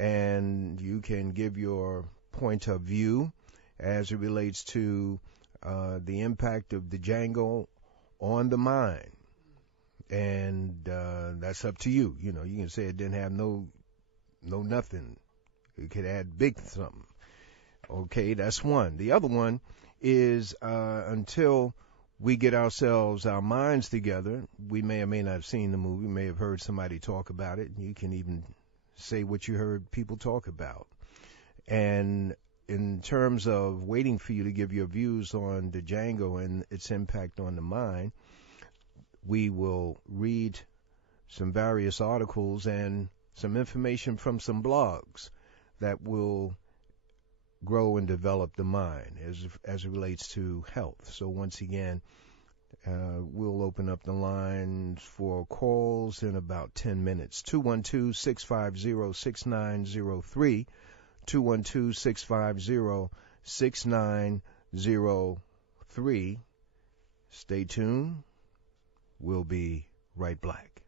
and you can give your point of view as it relates to the impact of the Django on the mind. And that's up to you. You know, you can say it didn't have no nothing. It could add big something. Okay, that's one. The other one is until we get our minds together, we may or may not have seen the movie, may have heard somebody talk about it. You can even say what you heard people talk about. And in terms of waiting for you to give your views on the Django and its impact on the mind, we will read some various articles and some information from some blogs that will grow and develop the mind as it relates to health. So once again, we'll open up the lines for calls in about 10 minutes. 212-650-6903, 212-650-6903. Stay tuned. We'll be right back.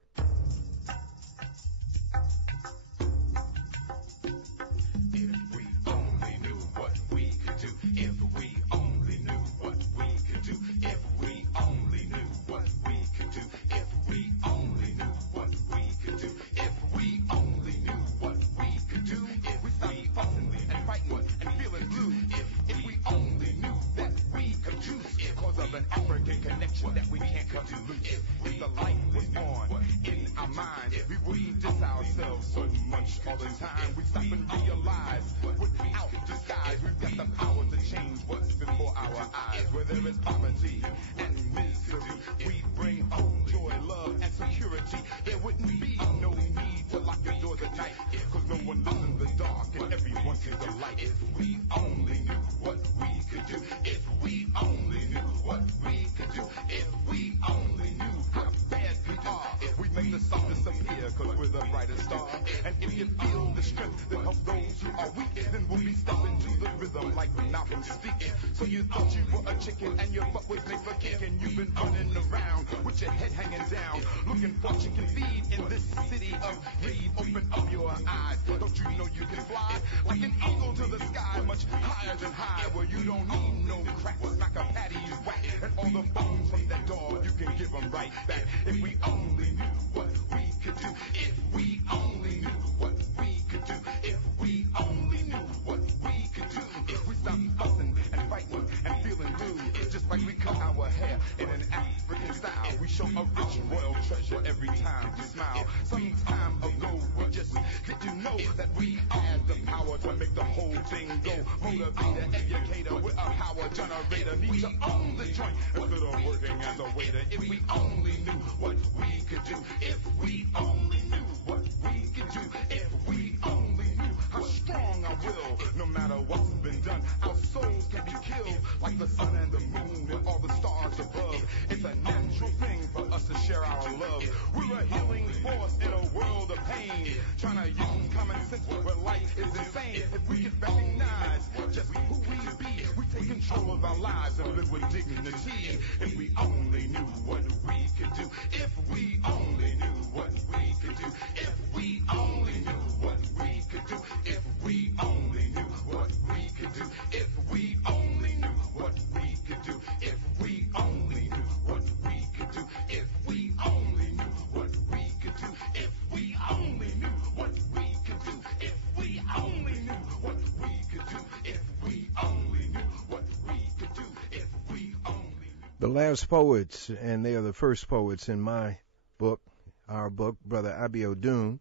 All the time we stop and realize without disguise we've got the power to change what's before our eyes. Where there is poverty and misery, we bring hope, joy, love, and security. There wouldn't be no need to lock your doors at night, cause no one lives in the dark and everyone sees the light. If we only knew what we could do, if we only knew what we could do, if we only knew how bad we are, we make the sun disappear cause we're the brightest star. And if you feel the strength that helps those who are weak, then we'll be stepping to the rhythm like Malcolm speak. So you thought you were a chicken and your butt was made for kicking. You've been running around with your head hanging down, looking for chicken feed in this city of greed. Open up your eyes, don't you know you can fly like an eagle to the sky, much higher than high, where you don't need no crack, smack a patty, whack, and all the bones from that dog you can give them right back. If we only knew what we could do, if we only knew what we could do, if we only knew what we could do, if we stopped fussing and fighting and feeling blue, just like we cut our hair in an African style, we show a rich royal treasure every time we smile. Some time ago we just didn't know that we had the power to make the whole thing go. Motivator, educator, we're a power generator, need to own the joint instead of working as a waiter. If we only knew what we could do, if we only knew what we could do, if we only knew how strong our will, no matter what's been done, our souls can be killed like the sun and the moon and all the stars above. It's a natural thing for us to share our love. We're a healing force in a world of pain, trying to use common sense where life is insane. If we could recognize just who we be, we take control of our lives and live with dignity. If we only knew what we could do, if we only knew what we could do, if we only knew what we could do, if we only knew what we could do, if we only knew what we could do, if we only knew what we could do, if we only knew what we could do, if we only knew what we could do, if we only knew what we could do, if we only knew what we could do, if we only knew. The last poets, and they are the first poets in my book, our book, Brother Abiodun,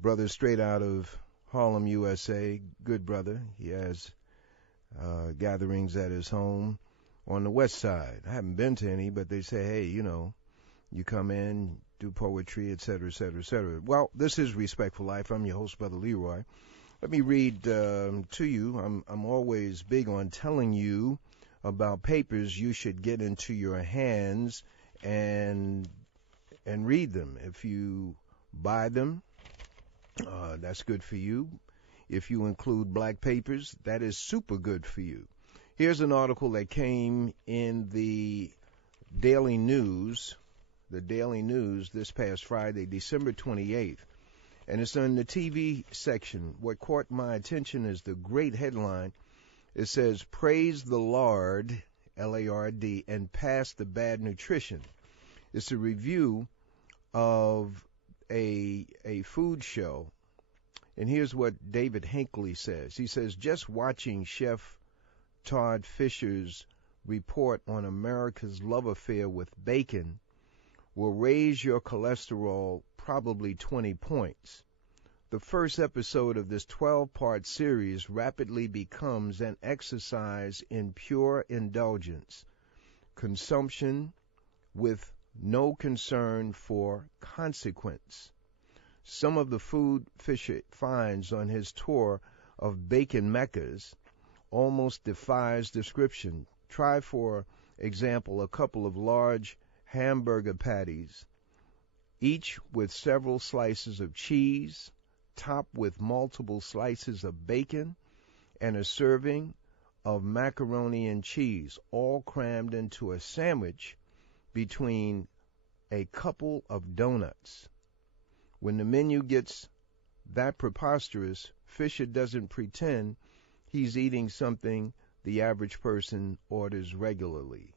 brother straight out of Harlem, USA, good brother. He has gatherings at his home on the west side. I haven't been to any, but they say, hey, you know, you come in, do poetry, et cetera, et cetera, et cetera. Well, this is Respectful Life. I'm your host, Brother Leroy. Let me read to you. I'm always big on telling you about papers you should get into your hands and read them. If you buy them, that's good for you. If you include black papers, that is super good for you. Here's an article that came in the Daily News this past Friday, December 28th. And it's in the TV section. What caught my attention is the great headline. It says, "Praise the Lord," L-A-R-D, "and pass the bad nutrition." It's a review of a food show. And here's what David Hinckley says. He says, "Just watching Chef Todd Fisher's report on America's love affair with bacon will raise your cholesterol probably 20 points. The first episode of this 12-part series rapidly becomes an exercise in pure indulgence, consumption with no concern for consequence. Some of the food Fisher finds on his tour of bacon meccas almost defies description. Try, for example, a couple of large hamburger patties, each with several slices of cheese, topped with multiple slices of bacon, and a serving of macaroni and cheese, all crammed into a sandwich between a couple of donuts. When the menu gets that preposterous, Fisher doesn't pretend he's eating something the average person orders regularly.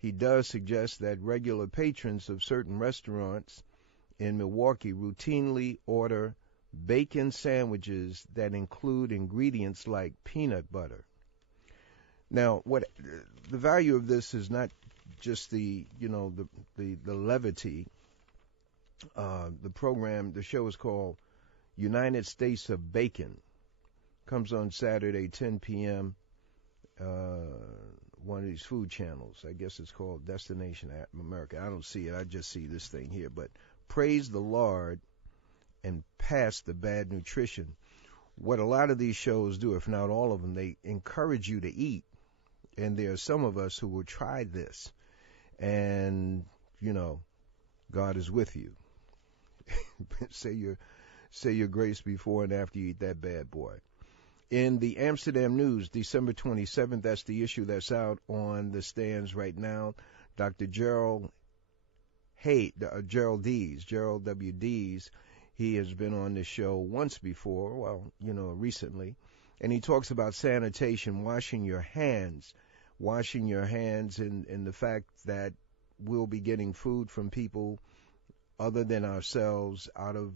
He does suggest that regular patrons of certain restaurants in Milwaukee routinely order bacon sandwiches that include ingredients like peanut butter. Now, what the value of this is not just the levity. The program, the show is called United States of Bacon. Comes on Saturday, 10 p.m. One of these food channels. I guess it's called Destination America. I don't see it. I just see this thing here. But praise the Lord and pass the bad nutrition. What a lot of these shows do, if not all of them, they encourage you to eat. And there are some of us who will try this. And, God is with you. Say your grace before and after you eat that bad boy. In the Amsterdam News, December 27th, that's the issue that's out on the stands right now. Dr. Gerald W. Dees, he has been on the show once before, recently, and he talks about sanitation, washing your hands and the fact that we'll be getting food from people other than ourselves, out of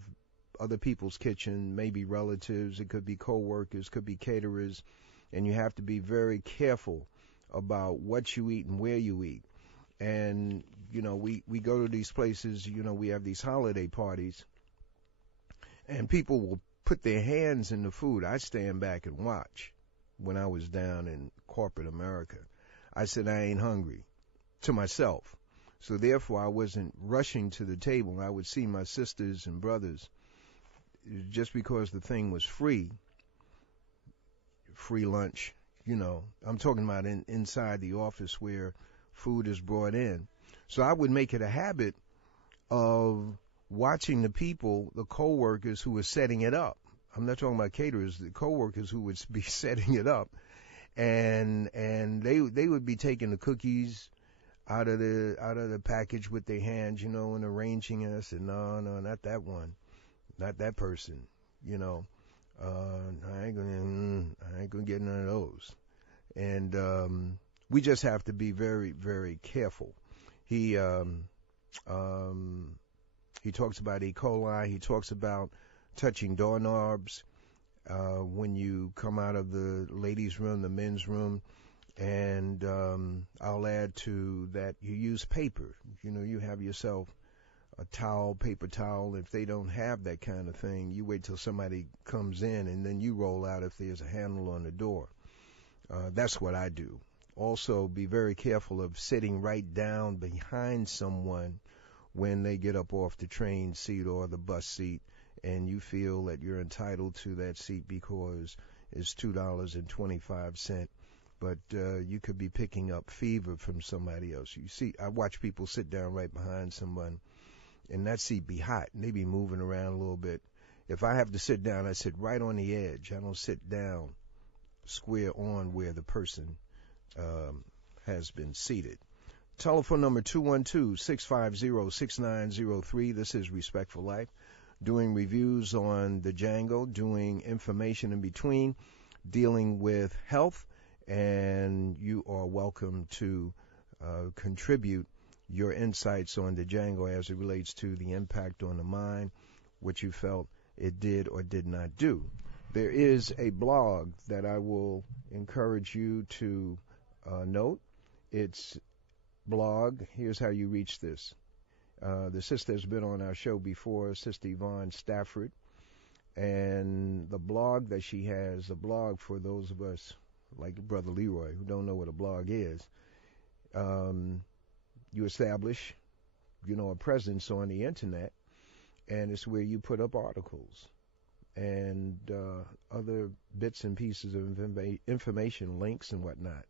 other people's kitchen, maybe relatives, it could be co-workers, could be caterers, and you have to be very careful about what you eat and where you eat. And, we go to these places, we have these holiday parties, and people will put their hands in the food. I stand back and watch. When I was down in corporate America, I said, I ain't hungry, to myself. So therefore, I wasn't rushing to the table. I would see my sisters and brothers. Just because the thing was free lunch, I'm talking about inside the office where food is brought in. So I would make it a habit of watching the people, the co-workers who were setting it up. I'm not talking about caterers, the co-workers who would be setting it up. And they would be taking the cookies out of the package with their hands, and arranging it. I said, no, not that one. Not that person, I ain't gonna get none of those. And we just have to be very, very careful. He talks about E. coli. He talks about touching doorknobs when you come out of the ladies' room, the men's room. And I'll add to that, you use paper. You have yourself a towel, paper towel. If they don't have that kind of thing, you wait till somebody comes in and then you roll out if there's a handle on the door. That's what I do. Also, be very careful of sitting right down behind someone when they get up off the train seat or the bus seat and you feel that you're entitled to that seat because it's $2.25. But you could be picking up fever from somebody else. You see, I watch people sit down right behind someone, and that seat be hot, and they be moving around a little bit. If I have to sit down, I sit right on the edge. I don't sit down square on where the person has been seated. Telephone number 212-650-6903. This is Respectful Life. doing reviews on the Django, doing information in between, dealing with health, and you are welcome to contribute your insights on the Django as it relates to the impact on the mind, what you felt it did or did not do. There is a blog that I will encourage you to note. It's blog. Here's how you reach this. The sister has been on our show before, Sister Yvonne Stafford, and the blog that she has, a blog for those of us like Brother Leroy who don't know what a blog is. You establish, a presence on the internet, and it's where you put up articles and other bits and pieces of information, links and whatnot.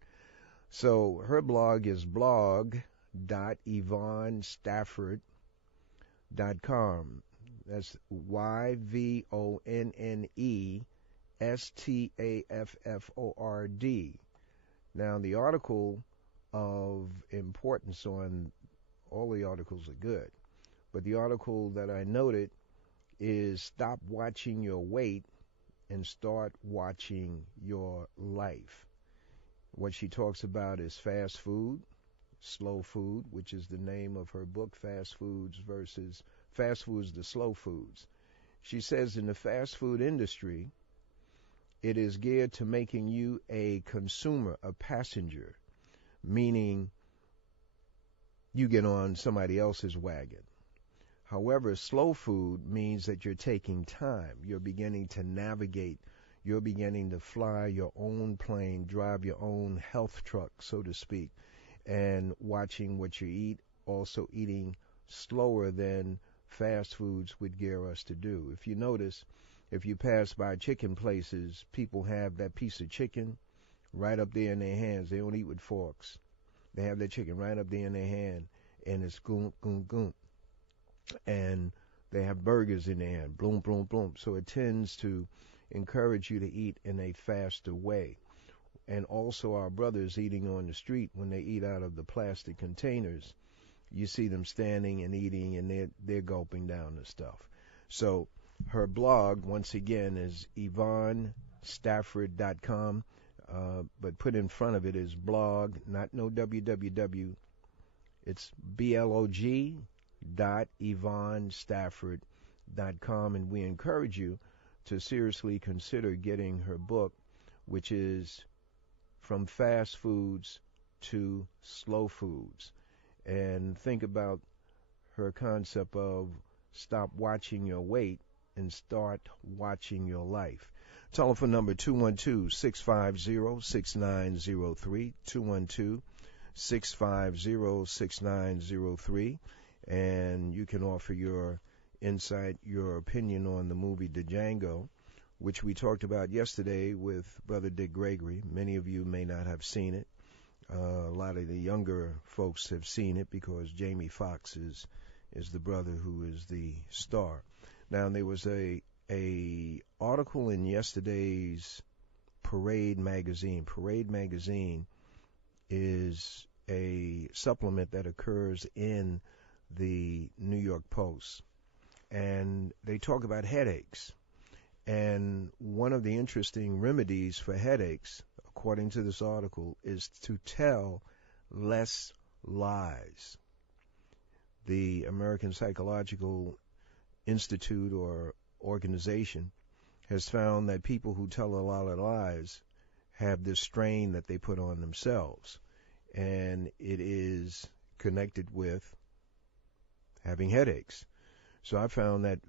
So her blog is blog.yvonnestafford.com. That's YVONNESTAFFORD. Now, the article of importance on all the articles are good, but the article that I noted is Stop Watching Your Weight and Start Watching Your Life. What she talks about is fast food, slow food, which is the name of her book, Fast Foods versus Fast Foods, the Slow Foods. She says in the fast food industry, it is geared to making you a consumer, a passenger, meaning you get on somebody else's wagon. However, slow food means that you're taking time. You're beginning to navigate. You're beginning to fly your own plane, drive your own health truck, so to speak, and watching what you eat, also eating slower than fast foods would gear us to do. If you notice, if you pass by chicken places, people have that piece of chicken right up there in their hands. They don't eat with forks. They have their chicken right up there in their hand, and it's goom, goom, goom. And they have burgers in their hand, bloom, bloom, bloom. So it tends to encourage you to eat in a faster way. And also our brothers eating on the street, when they eat out of the plastic containers, you see them standing and eating, and they're gulping down the stuff. So her blog, once again, is YvonneStafford.com, but put in front of it is blog, not no www. It's blog.YvonneStafford.com, and we encourage you to seriously consider getting her book, which is From Fast Foods to Slow Foods. And think about her concept of stop watching your weight and start watching your life. Telephone number 212-650-6903, 212-650-6903, and you can offer your insight, your opinion on the movie Django, which we talked about yesterday with Brother Dick Gregory. Many of you may not have seen it. A lot of the younger folks have seen it because Jamie Foxx is the brother who is the star. Now, there was a article in yesterday's Parade magazine. Parade magazine is a supplement that occurs in the New York Post, and they talk about headaches. And one of the interesting remedies for headaches, according to this article, is to tell less lies. The American Psychological Institute or organization has found that people who tell a lot of lies have this strain that they put on themselves, and it is connected with having headaches. So I found that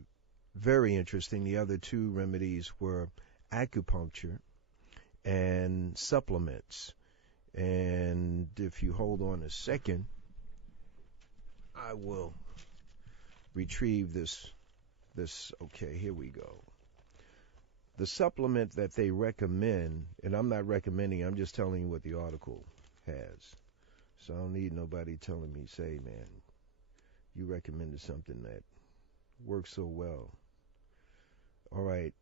very interesting. The other two remedies were acupuncture and supplements. And if you hold on a second, I will retrieve this. Okay, here we go. The supplement that they recommend, and I'm not recommending, I'm just telling you what the article has. So I don't need nobody telling me, say, man, you recommended something that works so well. All right,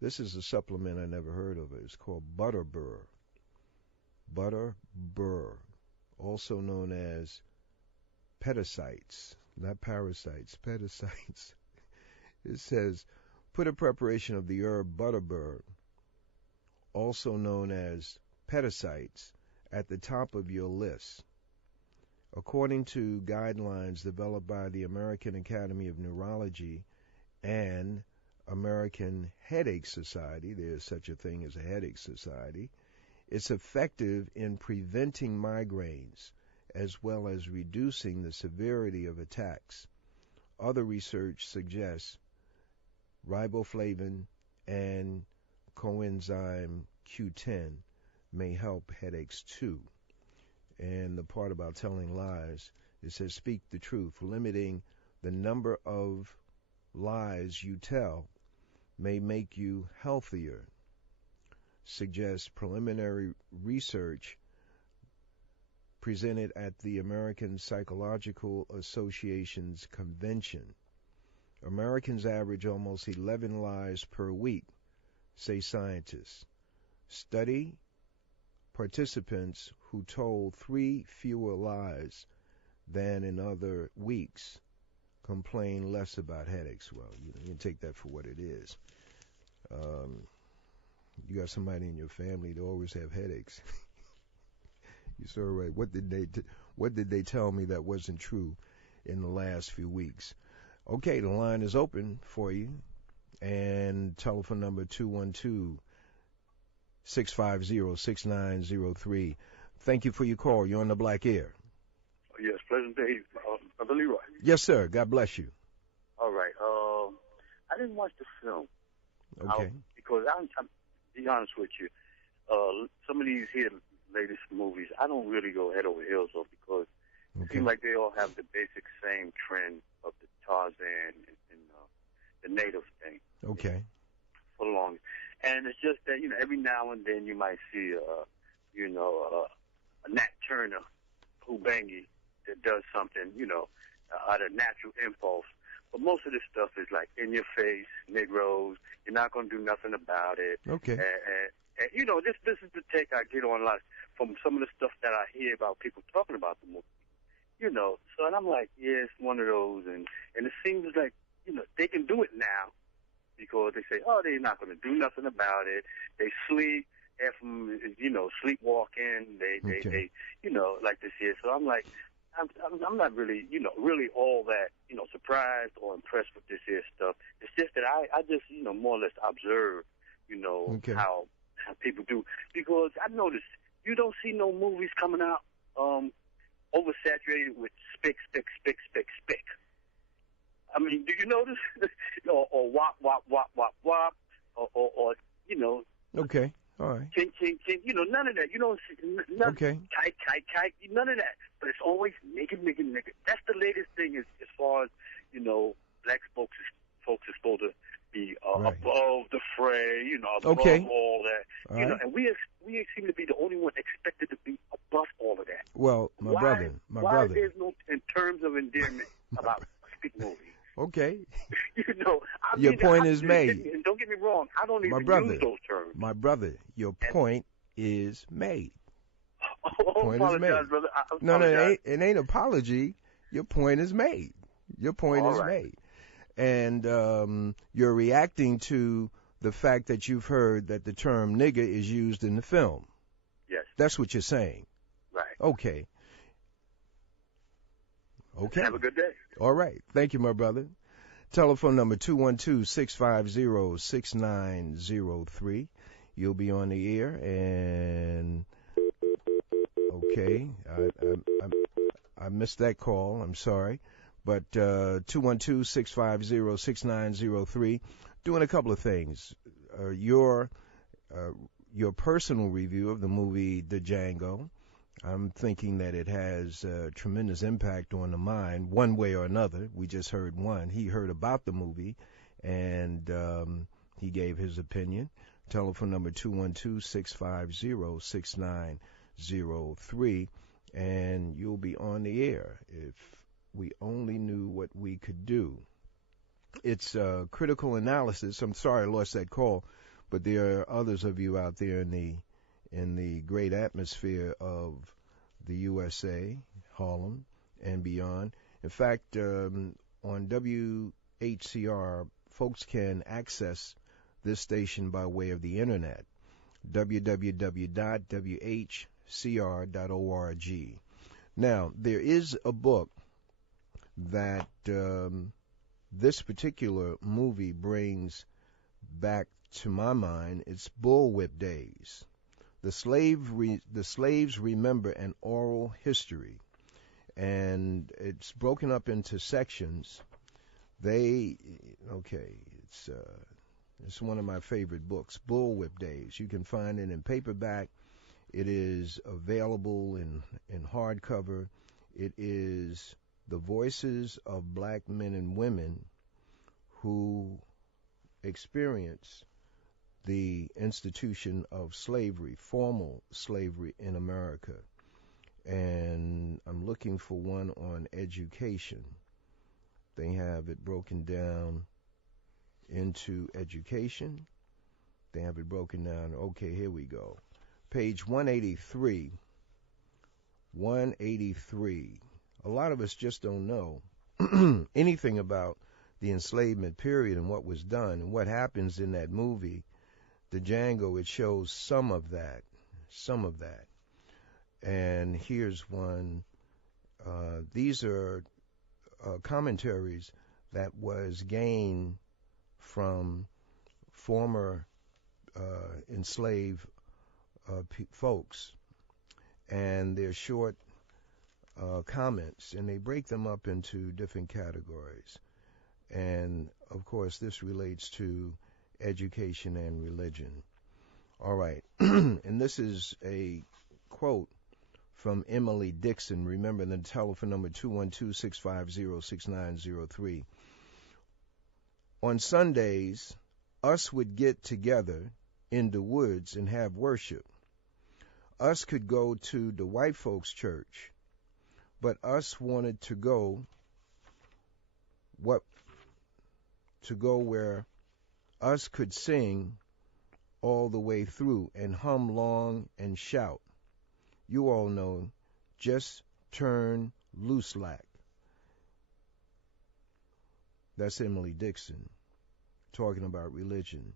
this is a supplement I never heard of. It's called Butter Burr. Butter Burr, also known as petacytes. not parasites, pedicites. It says, put a preparation of the herb butterbur, also known as pedicites, at the top of your list. According to guidelines developed by the American Academy of Neurology and American Headache Society, there's such a thing as a headache society, it's effective in preventing migraines as well as reducing the severity of attacks. Other research suggests riboflavin and coenzyme Q10 may help headaches too. And the part about telling lies, it says speak the truth. Limiting the number of lies you tell may make you healthier, suggests preliminary research presented at the American Psychological Association's convention. Americans average almost 11 lies per week, say scientists. Study participants who told 3 fewer lies than in other weeks complain less about headaches. Well, you can take that for what it is. You got somebody in your family that always have headaches. You're so right. What did they tell me that wasn't true in the last few weeks? Okay, the line is open for you, and telephone number 212-650-6903. Thank you for your call. You're on the Black Air. Yes, pleasant day, Brother Leroy. Yes, sir. God bless you. All right. I didn't watch the film. Okay. Because I'm be honest with you, some of these here latest movies, I don't really go head over heels of, because it seems like they all have the basic same trend of the Tarzan and the native thing. Okay. For the longest. And it's just that, every now and then you might see, a Nat Turner, Hubangi, that does something, out of natural impulse. But most of this stuff is like in your face, Negroes. You're not going to do nothing about it. Okay. And this is the take I get on like from some of the stuff that I hear about people talking about the movie. So and I'm like, yeah, it's one of those, and it seems like, they can do it now because they say, oh, they're not going to do nothing about it. They sleep, half of them, sleepwalking. They like this here. So I'm like, I'm not really, really all that, surprised or impressed with this here stuff. It's just that I just, more or less observe, how people do. Because I noticed you don't see no movies coming out oversaturated with spick. I mean, do you notice? or wop, or Okay. All right. Ching, none of that. You don't see none. Okay. Kite, none of that. But it's always nigga. That's the latest thing as far as, black folks are supposed to be above the fray, above all that. All right. And we seem to be the only one expected to be above all of that. Well, my brother. Why there's no, in terms of endearment, about speak movie? Okay. Your point is made. And don't get me wrong, I don't even use those terms. My brother, your point is made. Point is made. Brother. No, it ain't apology. Your point is made. Your point is made. And you're reacting to the fact that you've heard that the term nigger is used in the film. Yes. That's what you're saying. Right. Okay. Have a good day. All right. Thank you, my brother. Telephone number 212-650-6903. You'll be on the air, and okay, I missed that call. I'm sorry. But 212-650-6903. Doing a couple of things. Your personal review of the movie The Django. I'm thinking that it has a tremendous impact on the mind, one way or another. We just heard one. He heard about the movie, and he gave his opinion. Telephone number 212-650-6903, and you'll be on the air if we only knew what we could do. It's critical analysis. I'm sorry I lost that call, but there are others of you out there in the great atmosphere of the USA, Harlem, and beyond. In fact, on Whcr, folks can access this station by way of the internet, www.whcr.org. Now, there is a book that this particular movie brings back to my mind. It's Bullwhip Days. The slaves remember an oral history, and it's broken up into sections. It's one of my favorite books, Bullwhip Days. You can find it in paperback. It is available in hardcover. It is the voices of black men and women who experience the institution of slavery, formal slavery in America. And I'm looking for one on education. They have it broken down into education. They have it broken down. Okay, here we go. Page 183. 183. A lot of us just don't know anything about the enslavement period and what was done and what happens in that movie, The Django. It shows some of that. And here's one. These are commentaries that was gained from former enslaved folks, and they're short comments, and they break them up into different categories. And of course, this relates to education and religion. All right, and this is a quote from Emily Dixon. Remember the telephone number 212-650-6903. On Sundays, us would get together in the woods and have worship. Us could go to the white folks' church, but us wanted to go where us could sing all the way through and hum long and shout. You all know, just turn loose like. That's Emily Dixon talking about religion.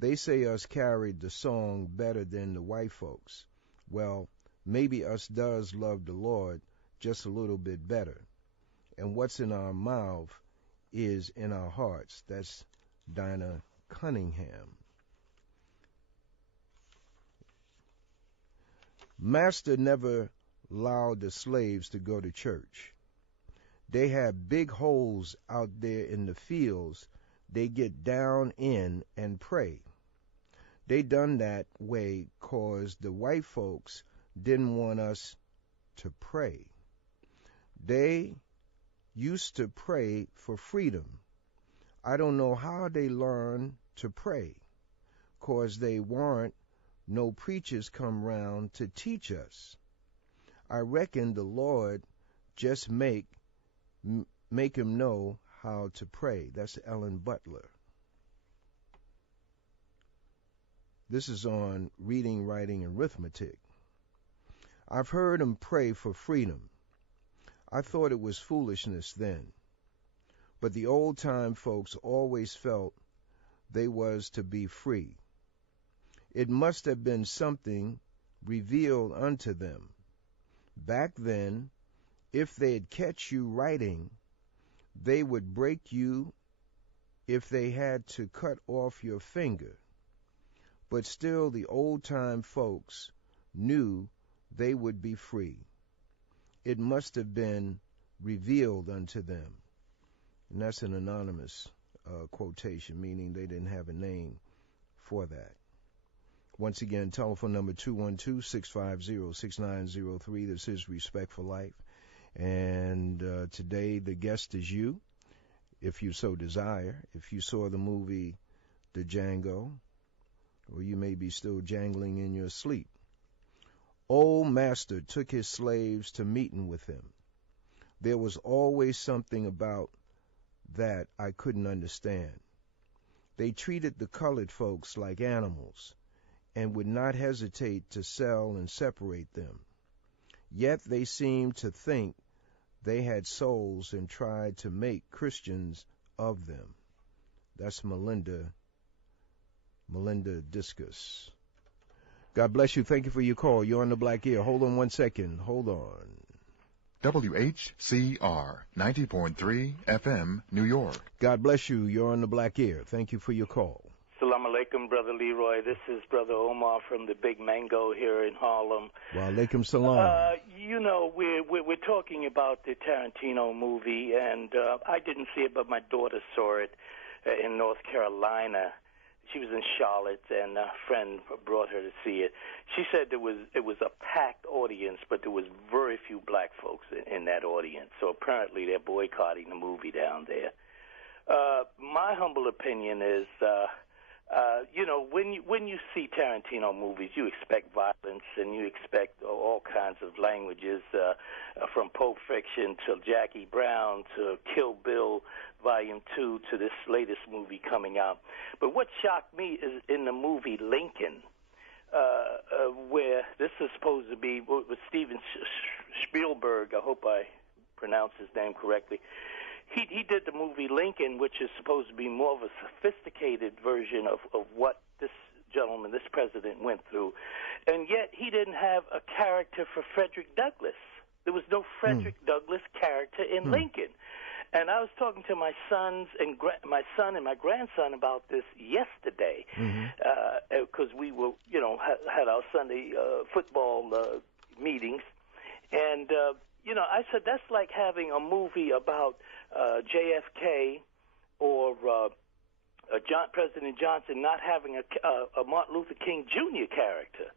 They say us carried the song better than the white folks. Well, maybe us does love the Lord just a little bit better. And what's in our mouth is in our hearts. That's Dinah Cunningham. Master never allowed the slaves to go to church. They have big holes out there in the fields. They get down in and pray. They done that way 'cause the white folks didn't want us to pray. They used to pray for freedom. I don't know how they learned to pray, 'cause they weren't no preachers come round to teach us. I reckon the Lord just make him know how to pray. That's Ellen Butler. This is on reading, writing, and arithmetic. I've heard him pray for freedom. I thought it was foolishness then. But the old-time folks always felt they was to be free. It must have been something revealed unto them. Back then, if they'd catch you writing, they would break you if they had to cut off your finger. But still the old-time folks knew they would be free. It must have been revealed unto them. And that's an anonymous quotation, meaning they didn't have a name for that. Once again, telephone number 212-650-6903. This is Respect for Life. And today the guest is you, if you so desire. If you saw the movie The Django, or you may be still jangling in your sleep. Old master took his slaves to meeting with him. There was always something about that I couldn't understand. They treated the colored folks like animals and would not hesitate to sell and separate them. Yet they seemed to think they had souls and tried to make Christians of them. That's Melinda Discus. God bless you. Thank you for your call. You're on the Black Ear. Hold on 1 second. Hold on. WHCR 90.3 FM, New York. God bless you. You're on the Black Ear. Thank you for your call. Assalamu alaikum, Brother Leroy. This is Brother Omar from the Big Mango here in Harlem. Wa alaikum salam. You know, we're talking about the Tarantino movie, and I didn't see it, but my daughter saw it in North Carolina. She was in Charlotte, and a friend brought her to see it. She said it was a packed audience, but there was very few black folks in that audience. So apparently they're boycotting the movie down there. My humble opinion is, you know, when you see Tarantino movies, you expect violence and you expect all kinds of languages, from Pulp Fiction to Jackie Brown to Kill Bill Volume 2 to this latest movie coming out. But what shocked me is in the movie Lincoln, where this is supposed to be with Steven Spielberg. I hope I pronounce his name correctly. He did the movie Lincoln, which is supposed to be more of a sophisticated version of what this gentleman, this president, went through. And yet he didn't have a character for Frederick Douglass. There was no Frederick Douglass character in Lincoln. And I was talking to my sons and my son and my grandson about this yesterday, because we were, you know, had our Sunday football meetings, and you know, I said that's like having a movie about JFK or President Johnson not having a Martin Luther King Jr. character.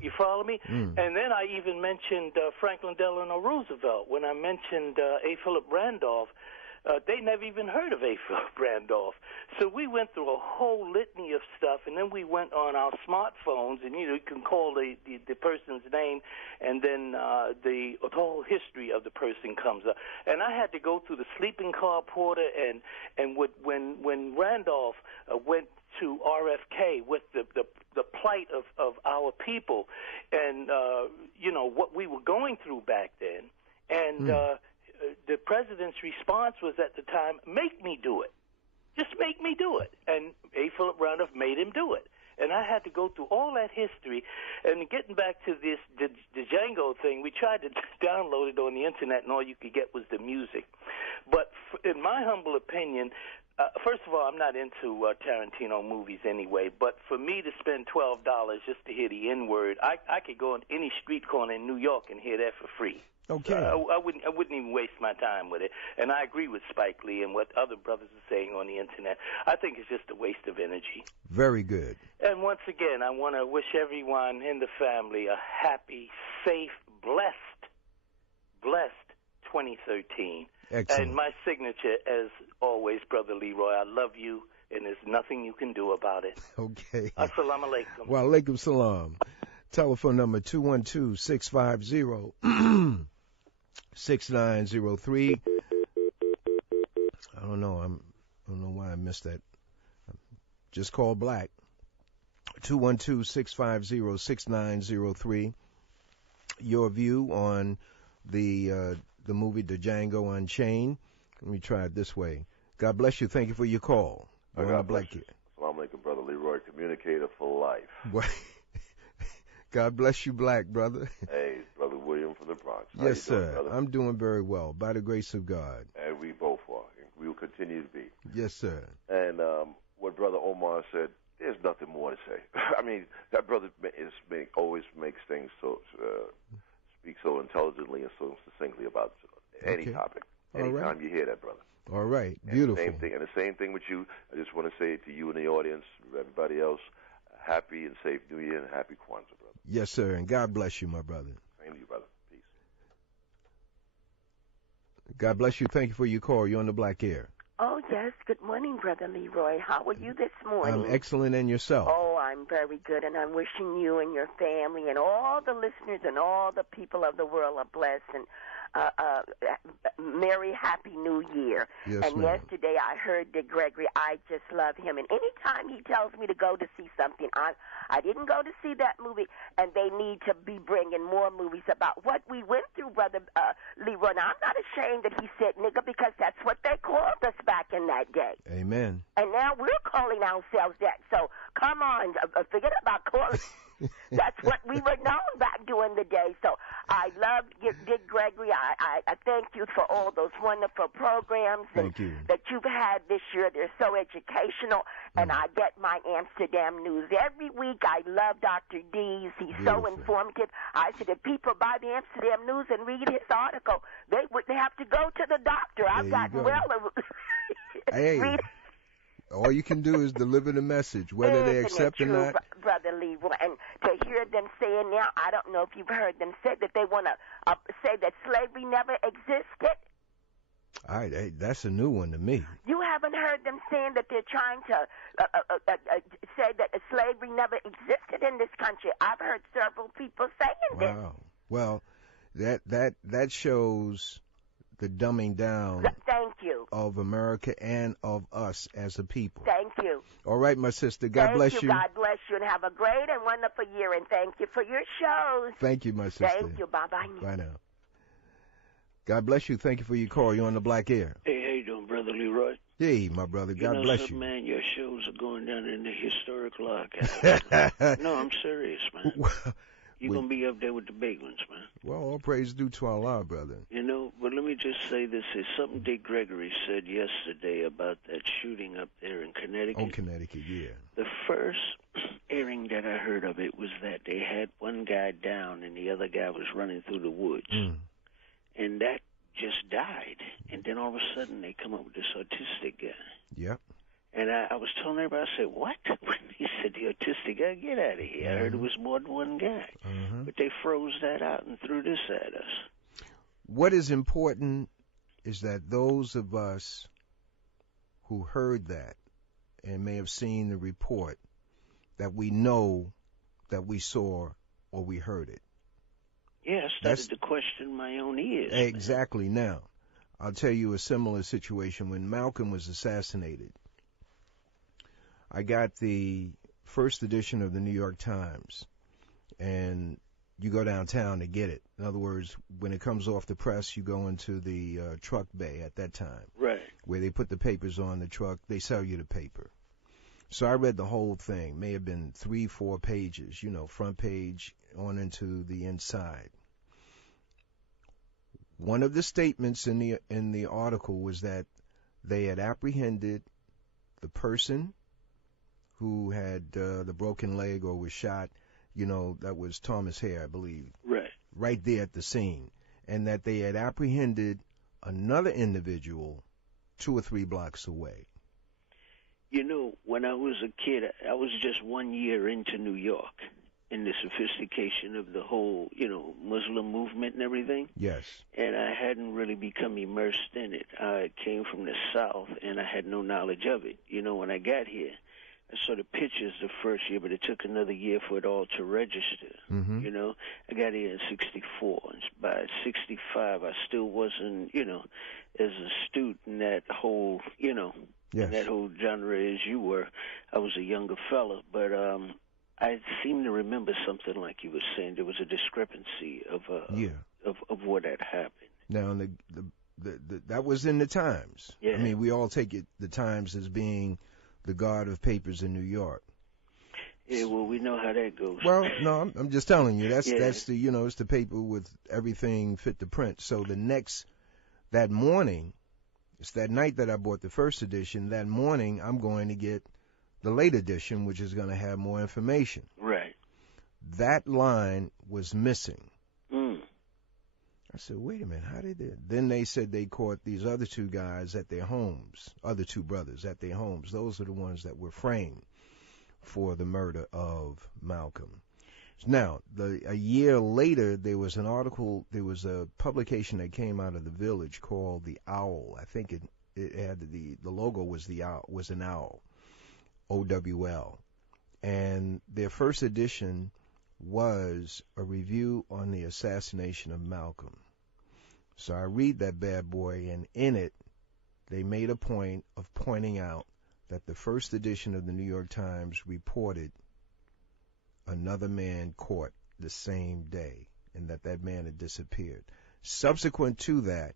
You follow me? And then I even mentioned Franklin Delano Roosevelt. When I mentioned A. Philip Randolph, they never even heard of A. Philip Randolph. So we went through a whole litany of stuff, and then we went on our smartphones, and you can call the person's name, and then the whole history of the person comes up. And I had to go through the sleeping car porter, and when Randolph went to RFK with the plight of our people, and you know what we were going through back then, and the president's response was at the time, "Make me do it, just make me do it," and A. Philip Randolph made him do it. And I had to go through all that history. And getting back to this the Django thing, we tried to download it on the internet, and all you could get was the music. But in my humble opinion, first of all, I'm not into Tarantino movies anyway, but for me to spend $12 just to hear the N-word, I could go on any street corner in New York and hear that for free. Okay. I wouldn't even waste my time with it. And I agree with Spike Lee and what other brothers are saying on the internet. I think it's just a waste of energy. Very good. And once again, I want to wish everyone in the family a happy, safe, blessed 2013. Excellent. And my signature, as always, Brother Leroy, I love you, and there's nothing you can do about it. Okay. Assalamu alaikum. Wa alaikum salam. Telephone number 212-650-6903. I don't know why I missed that. Just call Black. 212-650-6903. Your view on the movie The Django Unchained. Let me try it this way. God bless you. Thank you for your call. God bless you. Assalamu alaikum, Brother Leroy, communicator for life. God bless you, Black brother. Hey, Brother William from the Bronx. How yes, sir. Doing, I'm doing very well, by the grace of God. And we both are. And we will continue to be. Yes, sir. And what Brother Omar said, there's nothing more to say. I mean, that brother always makes things speak so intelligently and so succinctly about any topic. Anytime you hear that, brother. All right. Beautiful. And the same thing with you. I just want to say to you and the audience, everybody else, happy and safe New Year and happy Kwanzaa, brother. Yes, sir. And God bless you, my brother. Same to you, brother. Peace. God bless you. Thank you for your call. You're on the Black Air. Oh, yes. Good morning, Brother Leroy. How are you this morning? I'm excellent, and yourself? Oh, I'm very good, and I'm wishing you and your family and all the listeners and all the people of the world are blessed. And Merry Happy New Year. Yes, and ma'am. yesterday I heard Dick Gregory. I just love him. And anytime he tells me to go to see something, I didn't go to see that movie, and they need to be bringing more movies about what we went through, Brother Leroy. Now, I'm not ashamed that he said nigga, because that's what they called us back in that day. Amen. And now we're calling ourselves that. So come on, forget about calling. That's what we were known back during the day. So I love Dick Gregory. I thank you for all those wonderful programs Thank you. that you've had this year. They're so educational. And I get my Amsterdam news every week. I love Dr. D's. He's so Beautiful. informative. I said if people buy the Amsterdam news and read his article, they wouldn't have to go to the doctor. I've you gotten go. well. Hey, read all you can do is deliver the message, whether they Isn't accept it or true, not. Brother Leroy? And to hear them saying now, I don't know if you've heard them say that they want to say that slavery never existed. All right, hey, that's a new one to me. You haven't heard them saying that they're trying to say that slavery never existed in this country. I've heard several people saying this. Wow. Well, that shows the dumbing down Thank you. of America and of us as a people. Thank you. All right, my sister. God bless you. God bless you, and have a great and wonderful year. And thank you for your shows. Thank you, my sister. Thank you. Bye-bye. Bye now. God bless you. Thank you for your call. You're on the Black Air. Hey, how you doing, Brother Leroy? Hey, my brother. God bless you. Man, your shows are going down in the historical archive. No, I'm serious, man. You're going to be up there with the big ones, man. Well, all praise due to Allah, brother. You know, but let me just say this. Is something Dick Gregory said yesterday about that shooting up there in Connecticut. Oh, Connecticut, yeah. The first airing that I heard of it was that they had one guy down and the other guy was running through the woods. And that just died. And then all of a sudden they come up with this autistic guy. Yep. And I was telling everybody, I said, what? He said, the autistic guy, get out of here. I heard it was more than one guy. But they froze that out and threw this at us. What is important is that those of us who heard that and may have seen the report, that we know that we saw or we heard it. Yeah, I started to question my own ears. Exactly. Now, I'll tell you a similar situation. When Malcolm was assassinated, I got the first edition of the New York Times, and you go downtown to get it. In other words, when it comes off the press, you go into the truck bay at that time, right, where they put the papers on the truck. They sell you the paper. So I read the whole thing. May have been 3-4 pages, front page on into the inside. One of the statements in the article was that they had apprehended the person who had the broken leg or was shot, that was Thomas Hare, I believe. Right there at the scene. And that they had apprehended another individual 2 or 3 blocks away. When I was a kid, I was just 1 year into New York in the sophistication of the whole, Muslim movement and everything. Yes. And I hadn't really become immersed in it. I came from the South, and I had no knowledge of it. When I got here, I saw the pictures the first year, but it took another year for it all to register. I got here in 64. And by 65, I still wasn't, as astute in that whole, in that whole genre as you were. I was a younger fella, but I seem to remember something like you were saying. There was a discrepancy of what had happened. Now, that was in the Times. Yeah. I mean, we all take the Times as being the god of papers in New York. Yeah, well, we know how that goes. Well, no, I'm just telling you. That's the it's the paper with everything fit to print. So that morning, it's that night that I bought the first edition. That morning, I'm going to get the late edition, which is going to have more information. Right. That line was missing. I said, wait a minute, how did they? Then they said they caught these other 2 guys at their homes, other 2 brothers at their homes. Those are the ones that were framed for the murder of Malcolm. Now, a year later, there was an article, there was a publication that came out of the Village called The Owl. I think it had the logo was an owl, OWL. And their first edition was a review on the assassination of Malcolm. So I read that bad boy, and in it, they made a point of pointing out that the first edition of the New York Times reported another man caught the same day, and that man had disappeared. Subsequent to that,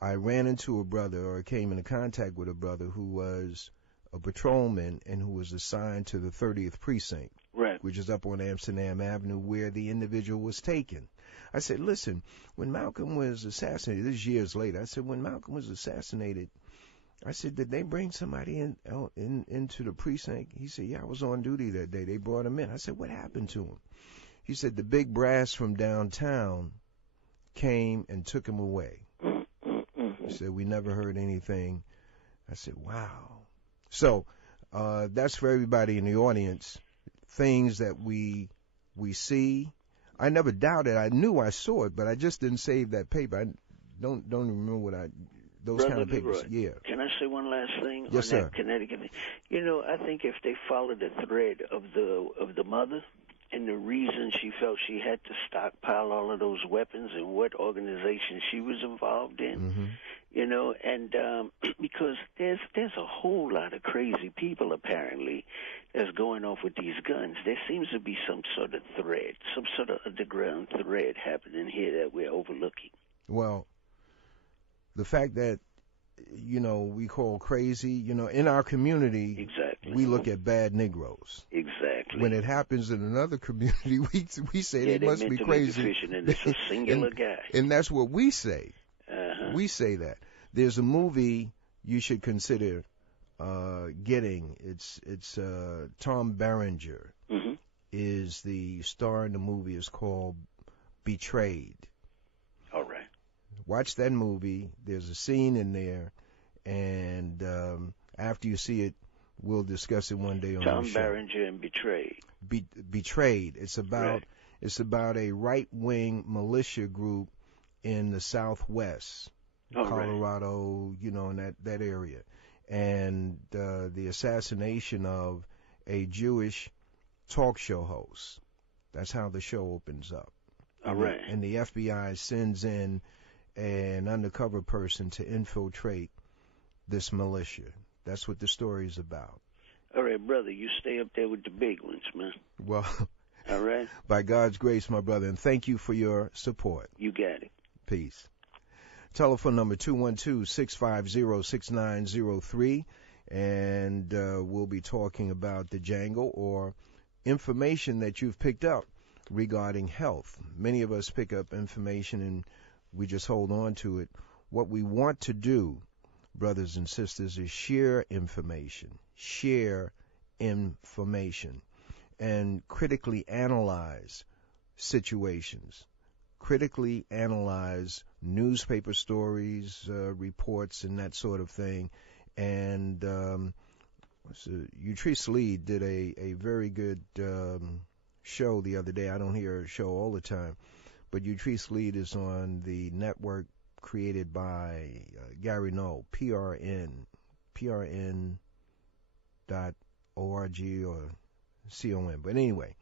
I ran into a brother, or came into contact with a brother who was a patrolman and who was assigned to the 30th Precinct, right, which is up on Amsterdam Avenue, where the individual was taken. I said, listen, when Malcolm was assassinated, this is years later, I said, when Malcolm was assassinated, I said, did they bring somebody into the precinct? He said, yeah, I was on duty that day. They brought him in. I said, what happened to him? He said, the big brass from downtown came and took him away. He said, we never heard anything. I said, wow. So that's for everybody in the audience. Things that we see. I never doubted. I knew I saw it, but I just didn't save that paper. I don't remember what those Brother kind of papers. Leroy, Yeah. Can I say one last thing Yes, on sir. that Connecticut thing? You know, I think if they followed the thread of the mother and the reason she felt she had to stockpile all of those weapons and what organization she was involved in, Mm-hmm. you know, and because there's a whole lot of crazy people apparently that's going off with these guns. There seems to be some sort of thread, some sort of underground thread happening here that we're overlooking. Well, the fact that, you know, we call crazy, you know, in our community, Exactly. we look at bad Negroes. Exactly. When it happens in another community, we say yeah, they must be crazy. Deficient, and it's a singular guy. And that's what we say. Uh-huh. We say that. There's a movie you should consider getting. It's Tom Berenger Mm-hmm. is the star in the movie. It's called Betrayed. All right. Watch that movie. There's a scene in there, and after you see it, we'll discuss it one day on Tom the show. Berenger and Betrayed. Betrayed. It's about a right-wing militia group in the Southwest, Colorado, you know, in that area, and the assassination of a Jewish talk show host. That's how the show opens up. All right. And the FBI sends in an undercover person to infiltrate this militia. That's what the story is about. All right, brother, you stay up there with the big ones, man. Well, all right. By God's grace, my brother, and thank you for your support. You got it. Peace. Telephone number 212-650-6903, and we'll be talking about the Django or information that you've picked up regarding health. Many of us pick up information and we just hold on to it. What we want to do, brothers and sisters, is share information, and critically analyze situations, critically analyze newspaper stories, reports, and that sort of thing. And Utrice Lee did a very good show the other day. I don't hear her show all the time, but Utrice Lee is on the network created by Gary Knoll, prn.org or com. But anyway,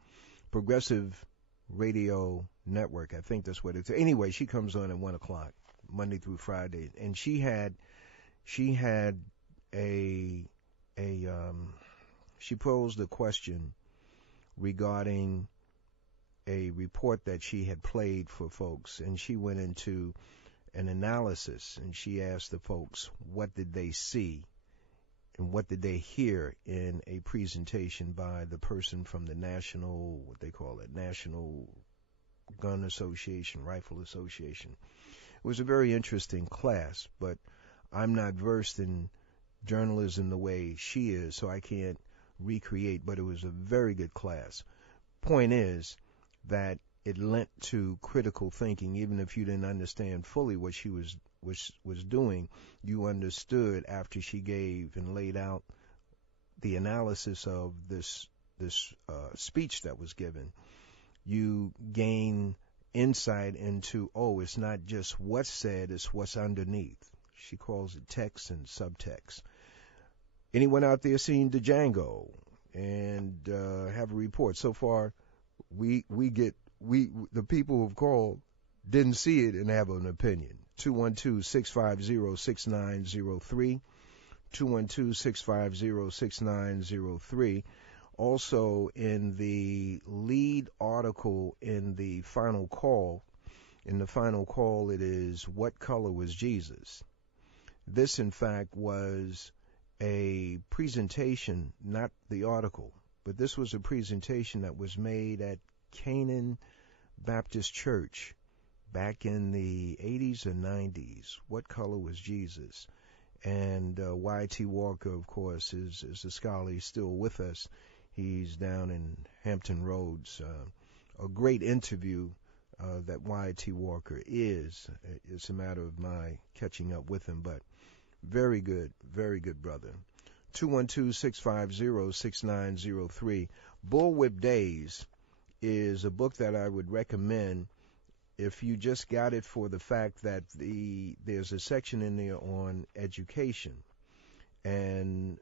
Progressive Radio Network, I think that's what it's. Anyway, she comes on at 1 o'clock, Monday through Friday, and she posed a question regarding a report that she had played for folks, and she went into an analysis, and she asked the folks what did they see and what did they hear in a presentation by the person from the National Gun Association, Rifle Association. It was a very interesting class, but I'm not versed in journalism the way she is, so I can't recreate, but it was a very good class. Point is that it lent to critical thinking. Even if you didn't understand fully what she was doing, you understood after she gave and laid out the analysis of this speech that was given. You gain insight into, it's not just what's said, it's what's underneath. She calls it text and subtext. Anyone out there seen the Django and have a report? So far, the people who've called didn't see it and have an opinion. 212-650-6903. 212-650-6903. Also, in the lead article in the final call, it is What Color Was Jesus? This, in fact, was a presentation, not the article, but this was a presentation that was made at Canaan Baptist Church back in the 80s or 90s. What color was Jesus? And Y.T. Walker, of course, is a scholar. He's still with us. He's down in Hampton Roads. A great interview that Y.T. Walker is. It's a matter of my catching up with him, but very good brother. 212-650-6903. Bullwhip Days is a book that I would recommend if you just got it for the fact that there's a section in there on education, and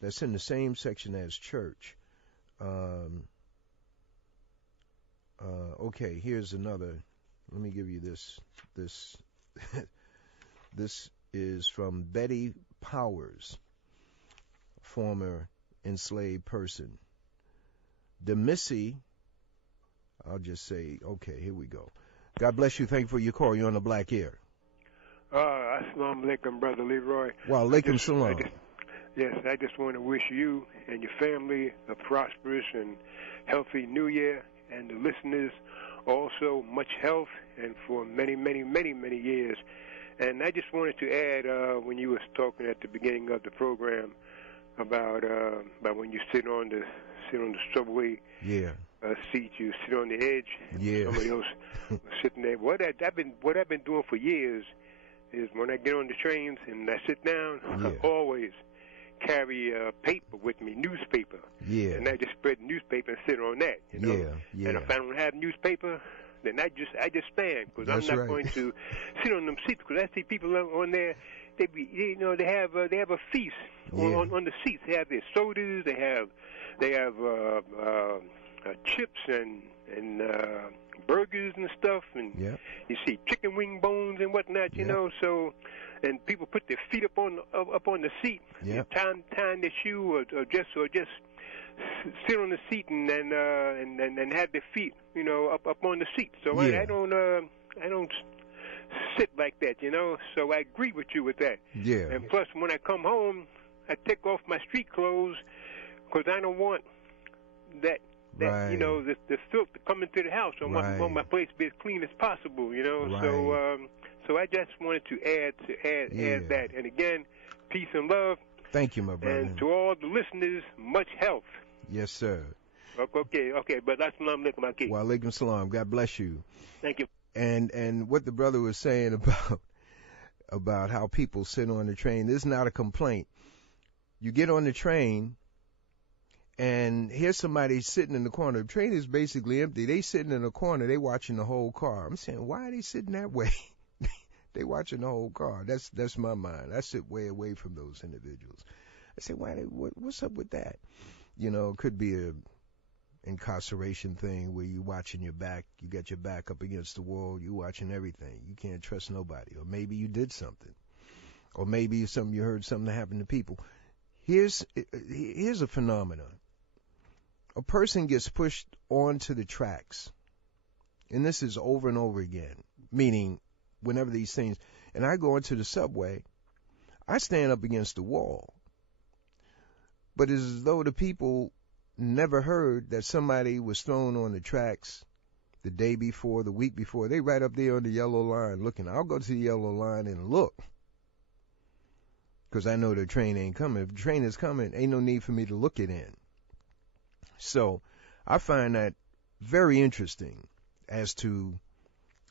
that's in the same section as church. Okay, here's another. Let me give you this. This is from Betty Powers, former enslaved person. Demissy, I'll just say, okay, here we go. God bless you. Thank you for your call. You're on the Black Air. Assalamu alaikum, Brother Leroy. Wa alaikum salam. Yes, I just want to wish you and your family a prosperous and healthy New Year, and the listeners also much health and for many, many, many, many years. And I just wanted to add, when you was talking at the beginning of the program about when you sit on the subway seat, you sit on the edge. Yeah. Somebody else sitting there. What I've been doing for years is when I get on the trains and I sit down, I always carry paper with me, newspaper. Yeah. And I just spread the newspaper and sit on that. You know? Yeah. And if I don't have newspaper, then I just stand, because I'm not going to sit on them seats, because I see people on there. They have a feast on the seats. They have their sodas. They have chips and burgers and stuff, and you see chicken wing bones and whatnot. You know, so and people put their feet up on the seat, tying their shoe or just sit on the seat and have their feet, up on the seat. So I don't sit like that, So I agree with you with that. Yeah. And plus, when I come home, I take off my street clothes, because I don't want that the filth to come into the house. I want my place to be as clean as possible, Right. So I just wanted to add that. And again, peace and love. Thank you, my brother. And to all the listeners, much health. Yes, sir. Okay, but that's Assalamu alaikum, my kid. Wa alaikum salam. God bless you. Thank you. And what the brother was saying about how people sit on the train, this is not a complaint. You get on the train, and here's somebody sitting in the corner. The train is basically empty. They sitting in the corner. They watching the whole car. I'm saying, why are they sitting that way? They watching the whole car. That's my mind. I sit way away from those individuals. I say, what's up with that? It could be a incarceration thing where you watching your back. You got your back up against the wall. You watching everything. You can't trust nobody. Or maybe you did something. Or maybe you heard something happen to people. Here's a phenomenon. A person gets pushed onto the tracks, and this is over and over again, meaning whenever these things, and I go into the subway, I stand up against the wall. But it's as though the people never heard that somebody was thrown on the tracks the day before, the week before. They right up there on the yellow line looking. I'll go to the yellow line and look, because I know the train ain't coming. If the train is coming, ain't no need for me to look it in. So I find that very interesting as to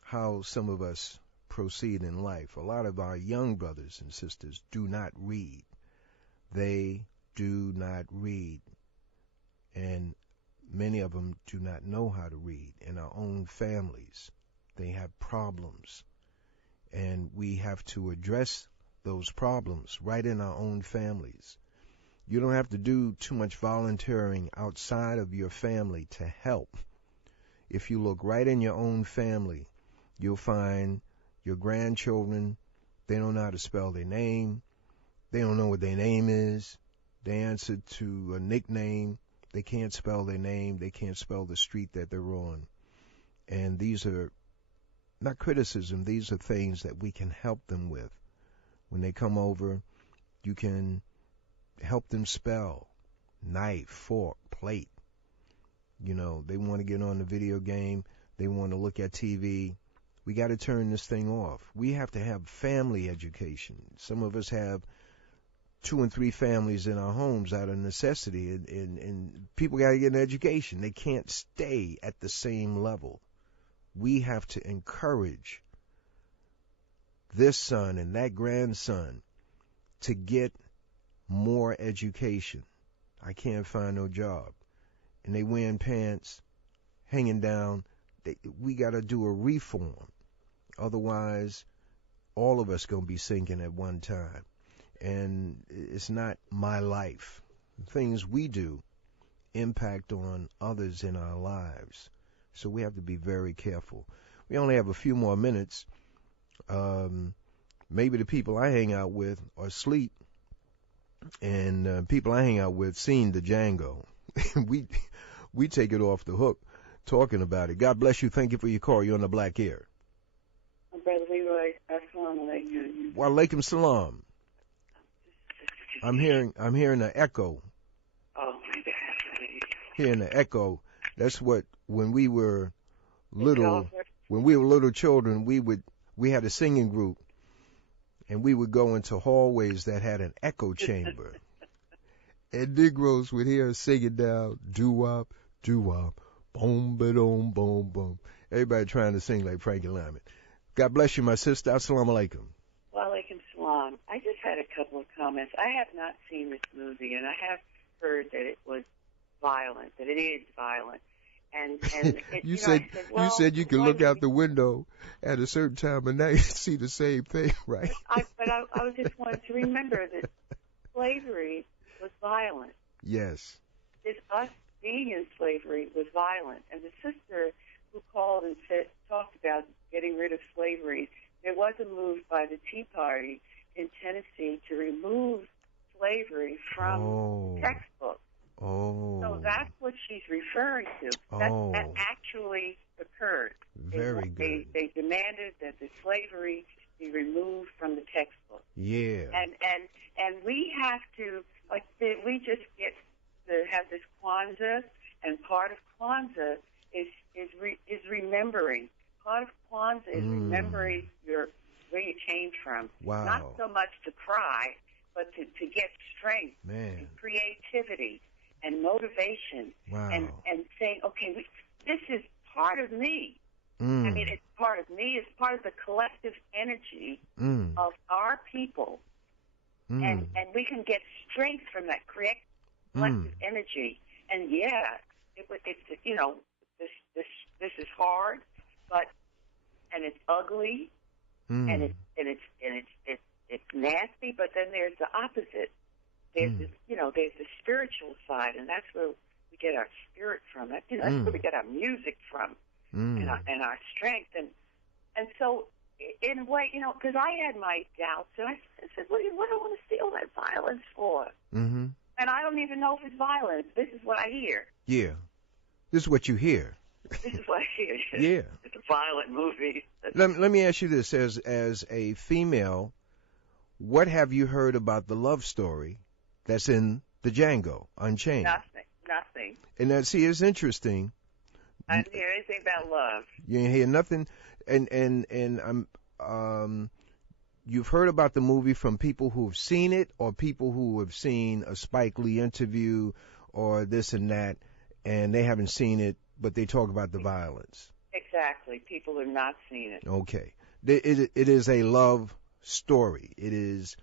how some of us proceed in life. A lot of our young brothers and sisters do not read. They do not read. And many of them do not know how to read. In our own families, they have problems. And we have to address those problems right in our own families. You don't have to do too much volunteering outside of your family to help. If you look right in your own family you'll find your grandchildren, they don't know how to spell their name. They don't know what their name is. They answer to a nickname. They can't spell their name. They can't spell the street that they're on. And these are not criticism. These are things that we can help them with. When they come over, you can help them spell knife, fork, plate. You know, they want to get on the video game. They want to look at TV. We got to turn this thing off. We have to have family education. Some of us have 2 and 3 families in our homes out of necessity, and people got to get an education. They can't stay at the same level. We have to encourage this son and that grandson to get more education. I can't find no job. And they wearing pants, hanging down. We got to do a reform. Otherwise, all of us going to be sinking at one time. And it's not my life. Things we do impact on others in our lives. So we have to be very careful. We only have a few more minutes. Maybe the people I hang out with are asleep, and people I hang out with seen the Django. we take it off the hook talking about it. God bless you. Thank you for your call. You're on the Black Air. Brother Leroy, assalamu alaikum. Wa alaikum salam. I'm hearing an echo. Oh my God. Hearing the echo. That's what when we were little children, we had a singing group, and we would go into hallways that had an echo chamber. And Negroes would hear us singing down, doo-wop, doo-wop, boom, ba-dum, boom, boom. Everybody trying to sing like Frankie Lyman. God bless you, my sister. Assalamu alaikum. Wa alaikum salam. I just had a couple of comments. I have not seen this movie, and I have heard that it was violent, that it is violent. And it, you said you could look out the window at a certain time of night and see the same thing, right? I just wanted to remember that slavery was violent. Yes. Us being in slavery was violent. And the sister who called and talked about getting rid of slavery, there was a move by the Tea Party in Tennessee to remove slavery from textbooks. Oh. So that's what she's referring to. That actually occurred. Very good. They demanded that the slavery be removed from the textbook. Yeah. And we have to, we just get to have this Kwanzaa, and part of Kwanzaa is remembering. Part of Kwanzaa is remembering where you came from. Wow. Not so much to cry, but to get strength and creativity and motivation. Wow. And saying, okay, this is part of me. I mean, it's part of me. It's part of the collective energy of our people. And we can get strength from that collective energy. And it's you know, this is hard, and it's ugly, and it's nasty. But then there's the opposite. There's there's the spiritual side, and that's where we get our spirit from. That's where we get our music from, and our strength. And so, in a way, because I had my doubts, and I said, what do I want to see all that violence for? Mm-hmm. And I don't even know if it's violence. This is what I hear. Yeah. This is what you hear. This is what I hear. Yeah. It's a violent movie. Let me ask you this. As a female, what have you heard about the love story that's in the Django Unchained? Nothing. And that, see, it's interesting. I didn't hear anything about love. You didn't hear nothing? And you've heard about the movie from people who've seen it, or people who have seen a Spike Lee interview or this and that, and they haven't seen it, but they talk about the violence. Exactly. People have not seen it. Okay. It is a love story. It is,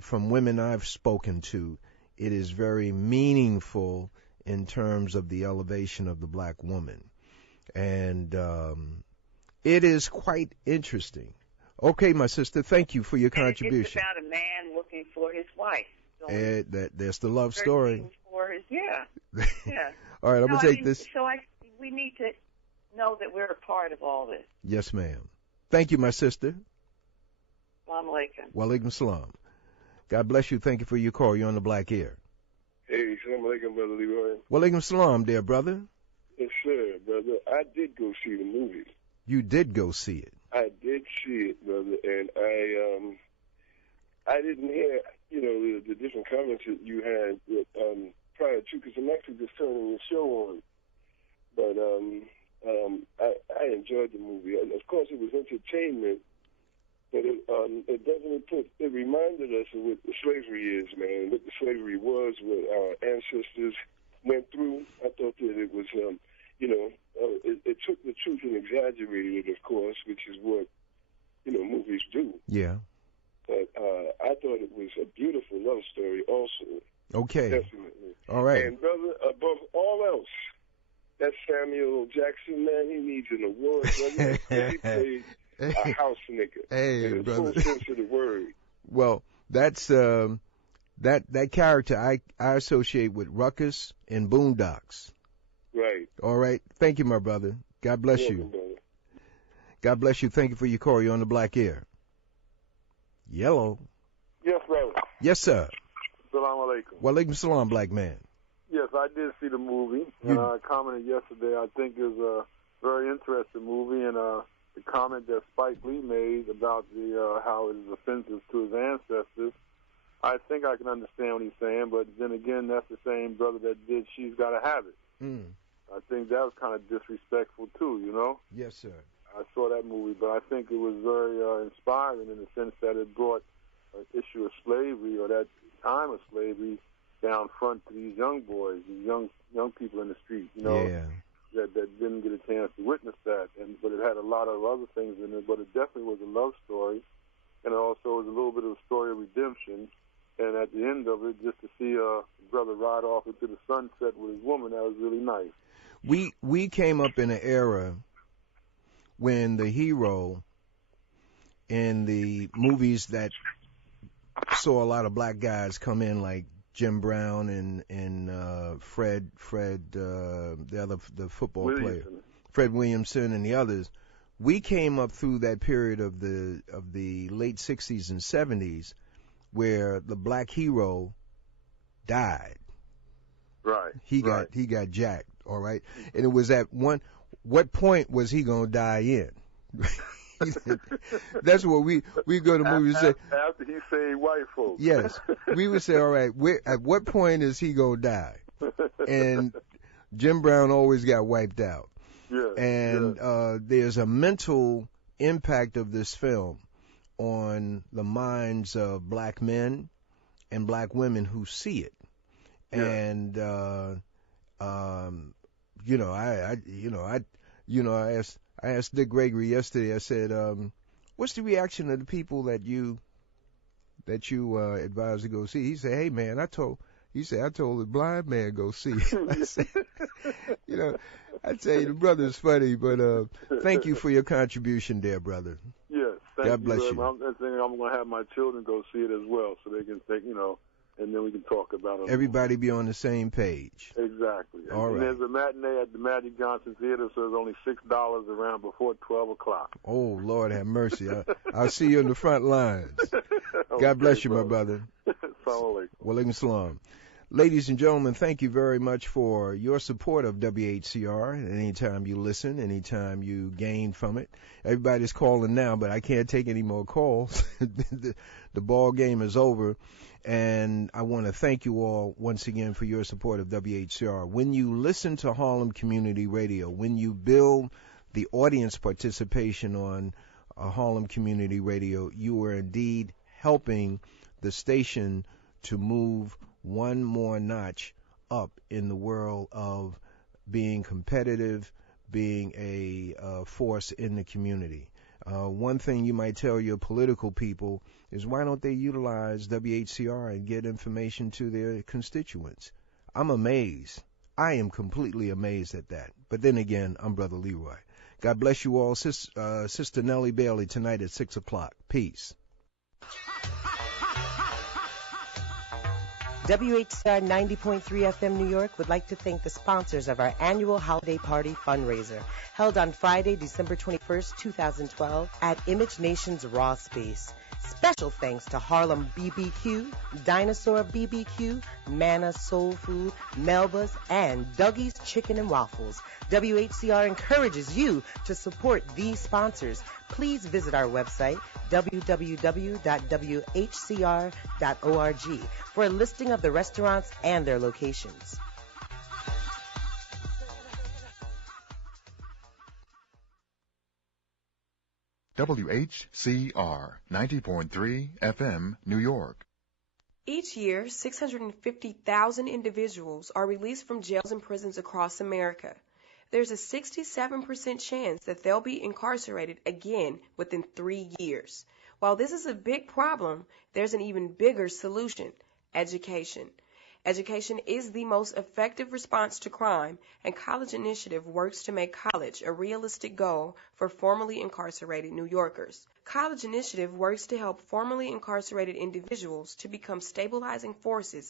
from women I've spoken to, it is very meaningful in terms of the elevation of the black woman. And it is quite interesting. Okay, my sister, thank you for your contribution. It's about a man looking for his wife. That's the love story. For his, yeah. All right, I'm going to take this. So we need know that we're a part of all this. Yes, ma'am. Thank you, my sister. Assalamu alaikum. Wa alaikum salam. God bless you. Thank you for your call. You're on the Black Air. Hey, assalamu alaikum, Brother Leroy. Wa alaikum salam, dear brother. Yes, sir, brother. I did go see the movie. You did go see it. I did see it, brother, and I didn't hear, the different comments that you had prior to, because I'm actually just turning the show on. But I enjoyed the movie. And of course, it was entertainment, but it reminded us of what slavery is, man, what the slavery was, what our ancestors went through. I thought that it was, it took the truth and exaggerated it, of course, which is what, movies do. Yeah. But I thought it was a beautiful love story also. Okay. Definitely. All right. And, brother, above all else, that Samuel Jackson, man, he needs an award, brother. He played a house nigga. Hey, in brother. the full sense of the word. Well, that's that character I associate with Ruckus and Boondocks. Right. All right. Thank you, my brother. God bless You're you. welcome, brother. God bless you. Thank you for your call. You're on the Black Air. Yellow. Yes, brother. Yes, sir. Assalamu alaikum. Wa alaikum salam, black man. Yes, I did see the movie, and I commented yesterday. I think it was a very interesting movie, and the comment that Spike Lee made about how it is offensive to his ancestors, I think I can understand what he's saying, but then again, that's the same brother that did She's Gotta Have It. I think that was kind of disrespectful, too, Yes, sir. I saw that movie, but I think it was very inspiring in the sense that it brought an issue of slavery or that time of slavery down front to these young boys, these young people in the street, that didn't get a chance to witness that. But it had a lot of other things in it, but it definitely was a love story, and it also was a little bit of a story of redemption. And at the end of it, just to see a brother ride off into the sunset with his woman, that was really nice. We came up in an era when the hero in the movies that saw a lot of black guys come in, like Jim Brown and Fred the football player, Fred Williamson and the others. We came up through that period of the late 60s and 70s where the black hero died. Right. He got jacked, all right? And it was at what point was he going to die in? That's what we go to movies and say. After he saved white folks. Yes. We would say, all right, at what point is he going to die? And Jim Brown always got wiped out. Yes, and there's a mental impact of this film on the minds of black men and black women who see it. Yeah. And I asked Dick Gregory yesterday. I said, "What's the reaction of the people that you advise to go see?" He said, "Hey man, I told the blind man go see." I said, I'd say the brother's funny, but thank you for your contribution there, brother. Yes, thank God bless you. I'm going to have my children go see it as well, so they can think, and then we can talk about it. Everybody be on the same page. Exactly. All right. There's a matinee at the Magic Johnson Theater, so it's only $6 around before 12 o'clock. Oh, Lord have mercy. I'll see you in the front lines. God bless you, my brother. Assalamu alaikum. Wa alaikum salam. Ladies and gentlemen, thank you very much for your support of WHCR. Anytime you listen, anytime you gain from it. Everybody's calling now, but I can't take any more calls. The ball game is over. And I want to thank you all once again for your support of WHCR. When you listen to Harlem Community Radio, when you build the audience participation on Harlem Community Radio, you are indeed helping the station to move one more notch up in the world of being competitive, being a force in the community. One thing you might tell your political people is, why don't they utilize WHCR and get information to their constituents? I'm amazed. I am completely amazed at that. But then again, I'm Brother Leroy. God bless you all. Sister Nellie Bailey tonight at 6 o'clock. Peace. WHCR 90.3 FM New York would like to thank the sponsors of our annual holiday party fundraiser held on Friday, December 21st, 2012 at Image Nation's Raw Space. Special thanks to Harlem BBQ, Dinosaur BBQ, Manna Soul Food, Melba's, and Dougie's Chicken and Waffles. WHCR encourages you to support these sponsors. Please visit our website, www.whcr.org, for a listing of the restaurants and their locations. WHCR 90.3 FM, New York. Each year, 650,000 individuals are released from jails and prisons across America. There's a 67% chance that they'll be incarcerated again within 3 years. While this is a big problem, there's an even bigger solution: education. Education is the most effective response to crime, and College Initiative works to make college a realistic goal for formerly incarcerated New Yorkers. College Initiative works to help formerly incarcerated individuals to become stabilizing forces